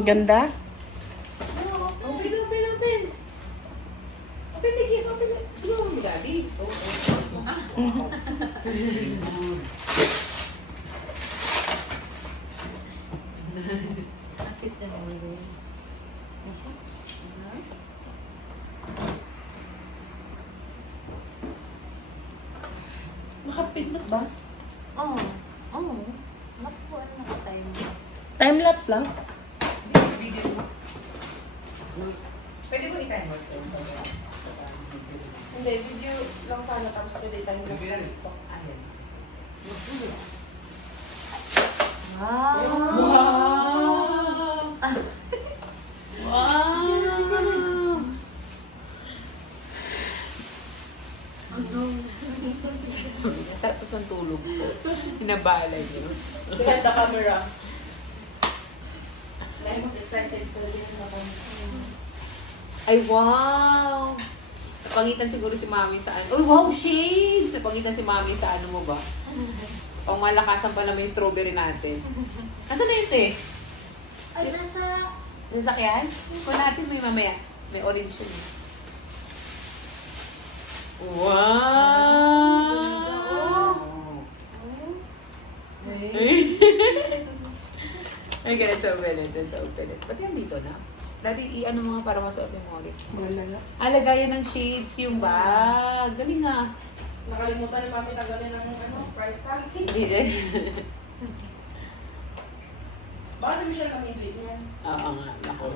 Ang ganda. Open, open, open. Open the gift, open the... Slow mo, Daddy. Bakit na mo rin? Ay, siya? Makapindot ba? Oo. Oo. Nakuha na ka tayo. Time-lapse lang. Video mo. Pwede mo i-time mo? Hindi, video lang sana tapos pwede time-lapse lang ito. Ayan. Wow! Wow! Tapos ang tulog ko. Hinabala niyo. Behind the camera. Dahil mas excited sa behind the camera. Ay, wow! Napangitan siguro si Mami sa ano. Uy, wow, shades! Napangitan si Mami sa ano mo ba? Pang malakasan pa naman yung strawberry natin. Nasaan na yun, eh? Ay, nasa... Sasakyan? Kung natin may mamaya. May orange yun. eh. Wow! Ay, ganito, open it. Open it. Ba't yan dito na? Dati, i-ano mga para masuot yung mga ulit. Wala na. Lagayan ng shades yung bag. Galing ah. Nakalimutan ni Mami tagalin ng price tag. Hindi din. Baka si Michelle namiglit niyan. Oo nga. Naku,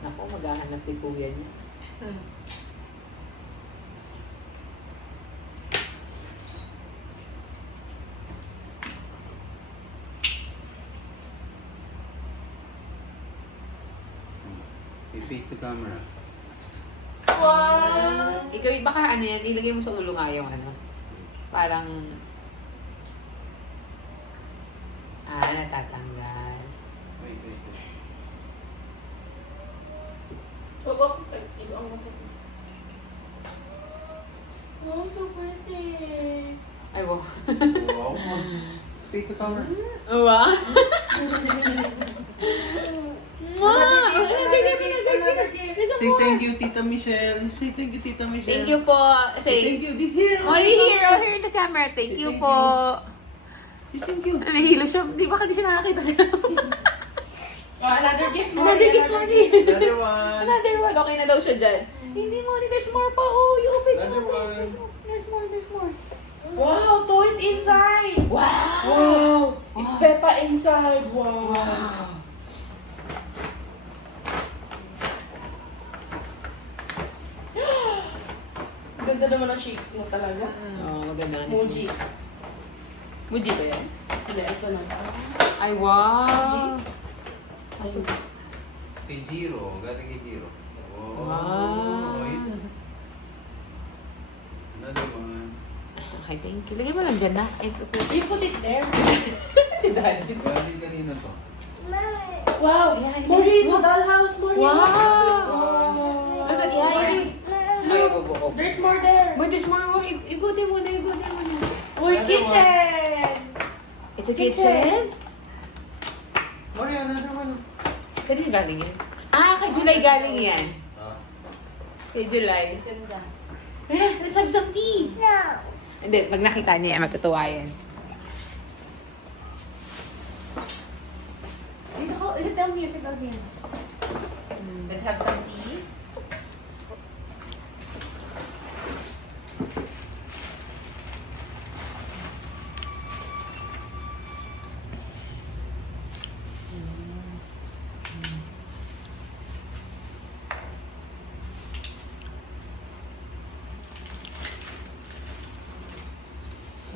naku, maghahanap si kuya niya. You face the camera. Wow! Ikaw, baka ano yan, ilagay mo sa ulo nga yung ano. Parang... natatanggal. Wait, wait, wait. Opo, ilo ang mata. Wow, so pretty. Ay, wow. Wow. Face the camera. Wow. Say thank you, Tita Michelle. Say thank you, Tita Michelle. Thank you po. Say Say, thank you, Tita. Mori here, oh, here in the camera. Thank you Thank po. Say thank you. Nahihilo siya. Di ba kasi siya nakakita siya? Another gift, Mori. Another gift, Mori. Another one. Another one. Okay na daw siya dyan. Hindi, Mori. There's more pa. Oh, you open Another it. one. There's more. There's more. Wow, toys inside. Wow. Wow, it's Peppa inside. Wow. Wow. Ganda naman ang shades mo talaga. Oh, maganda. Muji. Muji ba yan? Hindi, asa na. Ay, wow. Ayun. Kay Jiro. Galing kay Jiro. Wow. Oh, yun. Another one. Okay, thank you. Lagay mo lang dyan na. You put it there. Si Daddy. Galing kanina to. Wow. Yeah, Mori, it's a wow. dollhouse, Mori. Wow. Wow. Look at yeah. Ay, bubuko. There's more there. But there's more. Igutin mo na, igutin mo na. Uy, Another kitchen. It's a kitchen? Mori, another one. Kanino galing yan? Kay July galing yan. Ah. Kay July. Ganda. Let's have some tea. No! Hindi, pag nakita niya yan, matutuwa yan. Dito ko, sit down here, sit down here. Let's have some tea.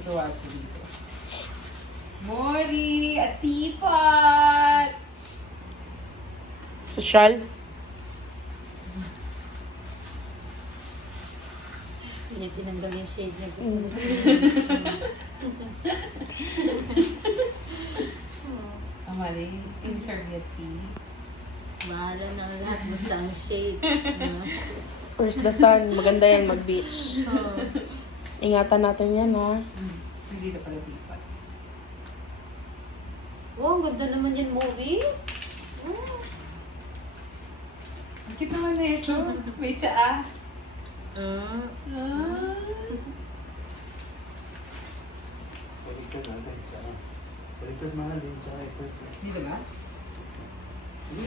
Tuwa ko dito. Mori, a teapot! Social. Hindi tinanggal yung shade niya. Gusto mo Amali, yung serviette tea. Bahala na ang lahat. Basta ang shade. Where's the sun? Maganda yan mag-beach. Ingatan natin yan, ha? Hindi na pala teapot. Oh, ang ganda naman yan, Mori. Ang cute naman na ito. May tsaa. Ah. Baliktad natin. Baliktad mahal yun. Tsaka ito. Dito ba? Hindi.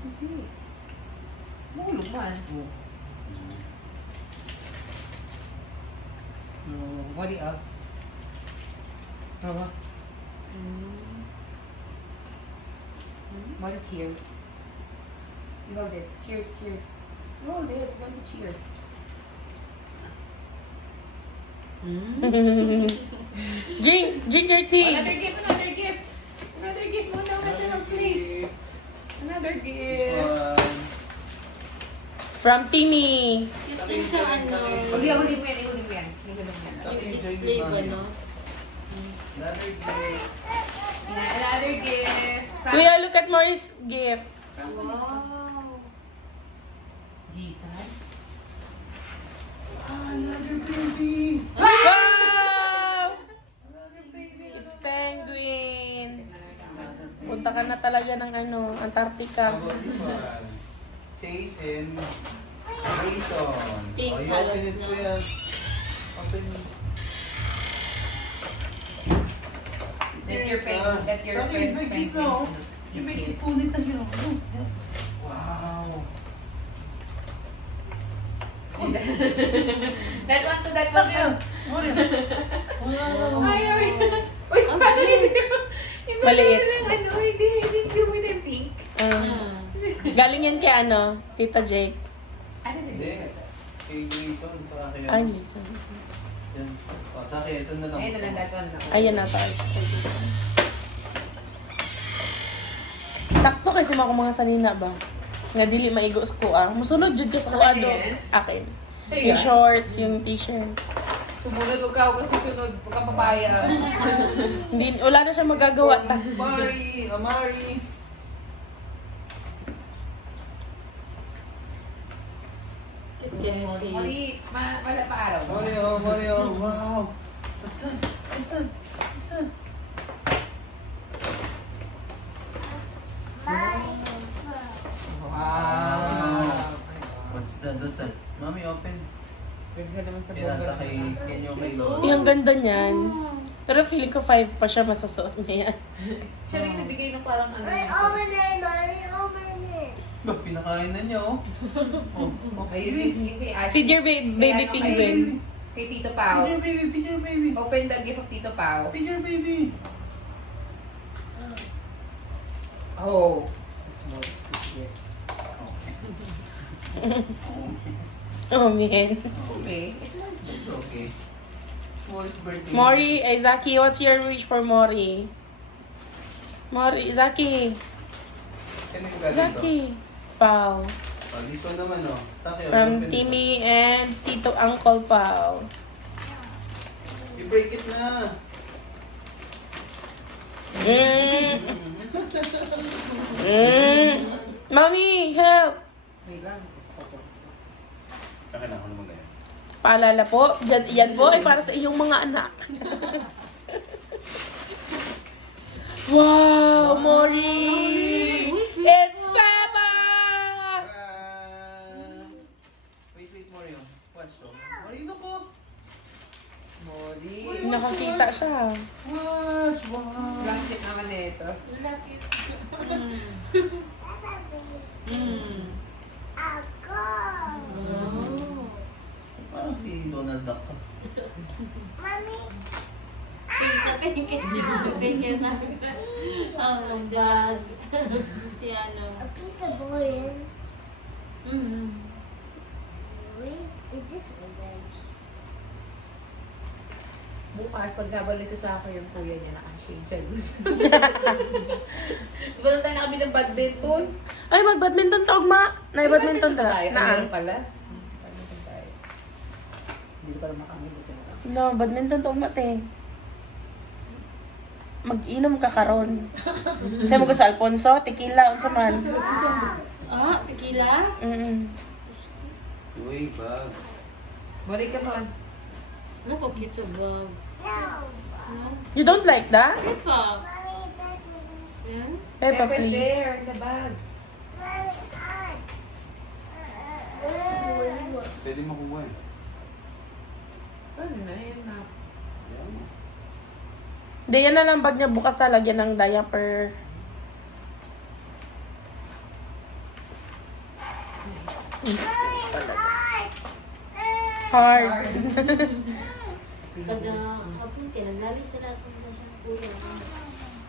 Hindi. Mahulog man. Body up. Baba. Body cheers. Go there. Cheers, cheers. Go there. Body cheers. Drink your tea. Another gift, another gift. Another gift muna. Another gift. Another gift. From Timmy. Cute din siya, ano. Huli mo yan, ihuli mo yan. Ihuli mo yan. Yung display ba, no? Another gift. Another gift. Kuya, look at Maurice's gift. Wow. Jesus. Another baby. Wow! Another baby. It's penguin. Punta ka na talaga ng ano, Antarctica. How about this one? Chase and Grayson. Pink Oh, you halos, open it, no? kuya. Open. That's your pen. That's your Sabi, pen. may kiss na, oh. Yung may ipunit na yun. Wow. That one to that one. Sorry. Wow. Ay, ay. Uy, paano hindi mo? Maliit. Ano, hindi mo yung pink. Galing yan kay ano, Tita Jake. Ano Hindi. Kay Grayson. Sa akin. Ay, listen. Yan. Oh, sa akin, ito na lang. Ayun na lang, that one na. Ayan na tayo. Sakto kasi mga mga sanina ba? Nga dili maigo sa kuha. Musunod jud ka sa kuha do. Akin. Yung shorts, yung t-shirt. Sumunod huwag ka susunod. Huwag ka papaya. Hindi, wala na siya magagawa. Amari! Amari! Cute din yung shade. Mali, wala pa araw. Mario! Mario! Wow! Basta! Basta! Basta! Wow. What's that? What's that? Mami, open. Pwede ka naman sa Kinata kay Kenyo kay Lord. Yung ganda niyan. Pero feeling ko 5 pa siya masusuot niya yan. Siya rin nabigay ng parang ano. Ba, pinakain na niya, oh. Ayun, yung kay Ashley. Feed your baby Kay ano, penguin. Kay Tito Pao. Feed your baby, feed your baby. Open the gift of Tito Pao. Feed your baby. Oh. Oh, man. Okay. It's okay. Small's birthday. Mori, Zaki, what's your wish for Mori? Mori, Zaki. Kanino galing to? Zaki. Pao. Oh, this one naman, oh. Sa akin, From open ito. Timmy and Tito Uncle Pao. I-break it na. Mommy, help! Wait lang. Gusto ko to. Akin na, ako na mag-ayos. Paalala po, yan po ay para sa iyong mga anak. Wow, Mori! It's Peppa! Wait, Mario. Watch, oh. Mario ko. Modi. Nakakita siya. Watch, wow. Blanket naman na ito. Parang si Donald Duck ka. Thank you sa oh my God. Si ano. A piece of orange. Is this orange? Bukas, pag nabalik sa ako yung kuya niya, naka-shade siya. Di ba lang tayo nakabili ng badminton? Ay, mag-badminton to, Ugma. Badminton ta. tayo. Naan. Meron pala. Badminton tayo. Hindi ko pala makamili. No, badminton to, Ugma, te. Mag-inom ka karon. Sa'yo mo sa Alfonso, tequila, unsa man. Ah, tequila? Way back. Balik ka pa. Ano po cute sa bag? No. You don't like that? Peppa. Yan. Peppa, Peppa's please. there in the bag. Pwede makuha eh. Ano na, yun na. Hindi, yan na lang bag niya. Bukas talagyan ng diaper. Hard. Kada hapon ka, naglalis na natin sa siyang pulo.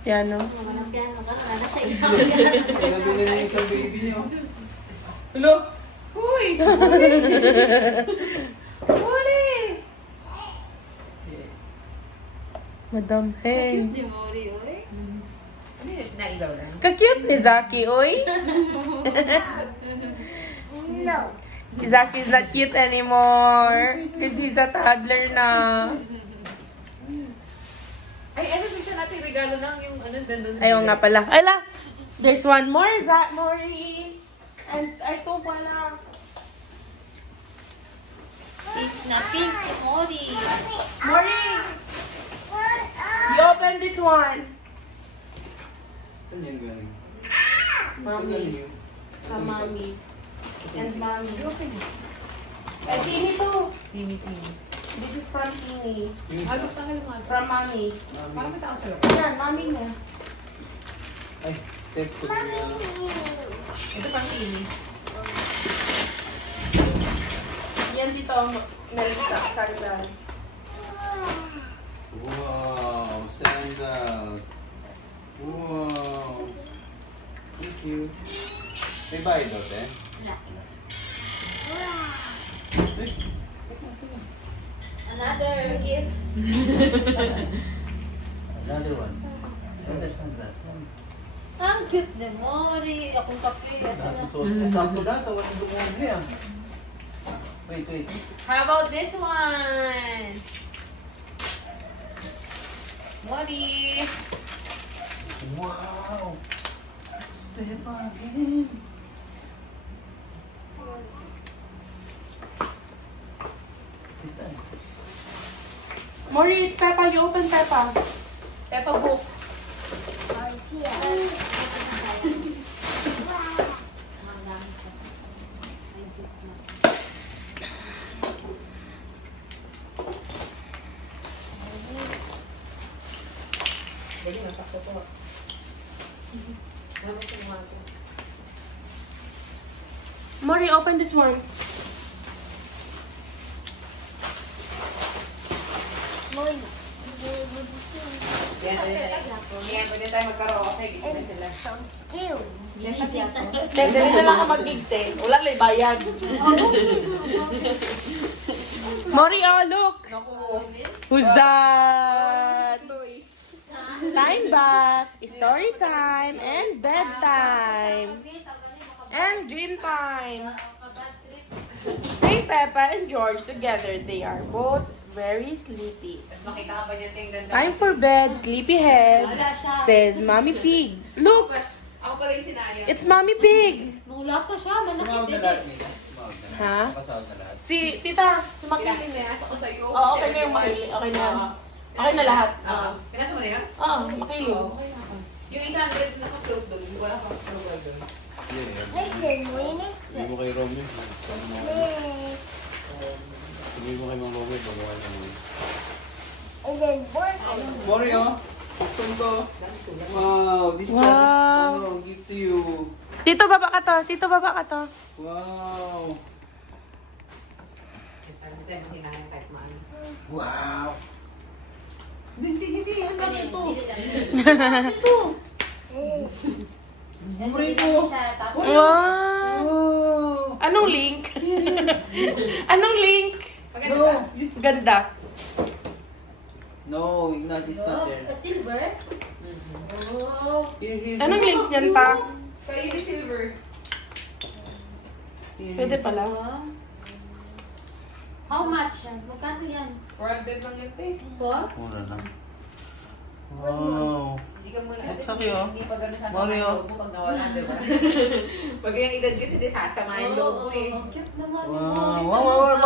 Piano. Mga ng piano ka, nalala siya ilaw. Pinabi na niya isang baby niyo. Hello? Huy! Huli! Madam, hey. Cute ni Mori, oy. Ano yun? Nailaw lang? Ka-cute ni Zaki, oy. No. Zaki's not cute anymore. Because he's a toddler na. Ay, ano dito natin regalo lang yung ano, dandun. Ayaw nga pala. Ala, there's one more, Mori. And ay, two pala. Pink na pink si Mori. Mori, you open this one. Saan yan galing? Mommy. From mommy. And mommy. Ay, Tini to. Tini, tini. This is from Tini. Halok na kayo mga. From mommy. Parang may tao sa loob. Ayan, mommy niya. Ay, take ko. Ito pang tini. Yan dito, Melissa, sandals. Wow, sandals. Wow. Thank you. May bayad daw, te? Wala. Eh, Another gift. another one. Another sandals. Ang cute ni Mori. Akong kape. Sakto na, tawag ni Dumobli ah. Wait. How about this one? Mori. Wow! Peppa again! This time. Mori, it's Peppa. You open Peppa. Peppa book. Dali, nasakto po. Ano po mga ito? Mori, open this one. Yan, pwede tayo magkaraoke. Gito na sila. Te, dali na lang ka mag-gigte. Wala lang bayad. Mori, oh, look. Naku. Who's that? Chloe. Time bath, story time, and bedtime. And dream time. Say Peppa and George together. They are both very sleepy. Tapos makita ka pa niya ting ganda. Time for bed, sleepyheads, says Mommy Pig. Look, Ako pala yung sinayang. it's Mommy Pig. Nulata siya. Tumawag Malaki na lahat nila. Tumawag na. Ha? Nakasawag na lahat. Si Tita, sumakit. Pinasa ko sa'yo. Oo, okay na yung makili. Okay na. Okay na lahat. Oo. Pinasa mo na yan? Oo, makili. Yung 800 na ka-float doon, wala kang float doon. Sabi mo kay Romeo. Sabi mo kay Mang Romeo. Babawa ka mo. Mori oh. Gusto ko. Wow. This Wow. ano, give to you. Tito, baba ka to. Tito, baba ka to. Wow. Parang ito yung hinahang kahit maano. Wow. Hindi. Ano ito? Mori ito. Wow! Oh. Anong link? Anong link? Maganda No. ba? Ganda. No, not there. Silver? Oh. Here. Anong link niyan, ta? Sa yun yung silver. Pwede pala. How much? Magkano yan? 400 lang yun, te. Four? Mura lang. Wow. Hindi ka muna. Buksan ko yun. Hindi pa gano'n sasama Mario. yung loob mo pag nawala, di ba? Pag yung edad kasi, di sasama yung loob mo eh. Cute naman. Wow. Wow.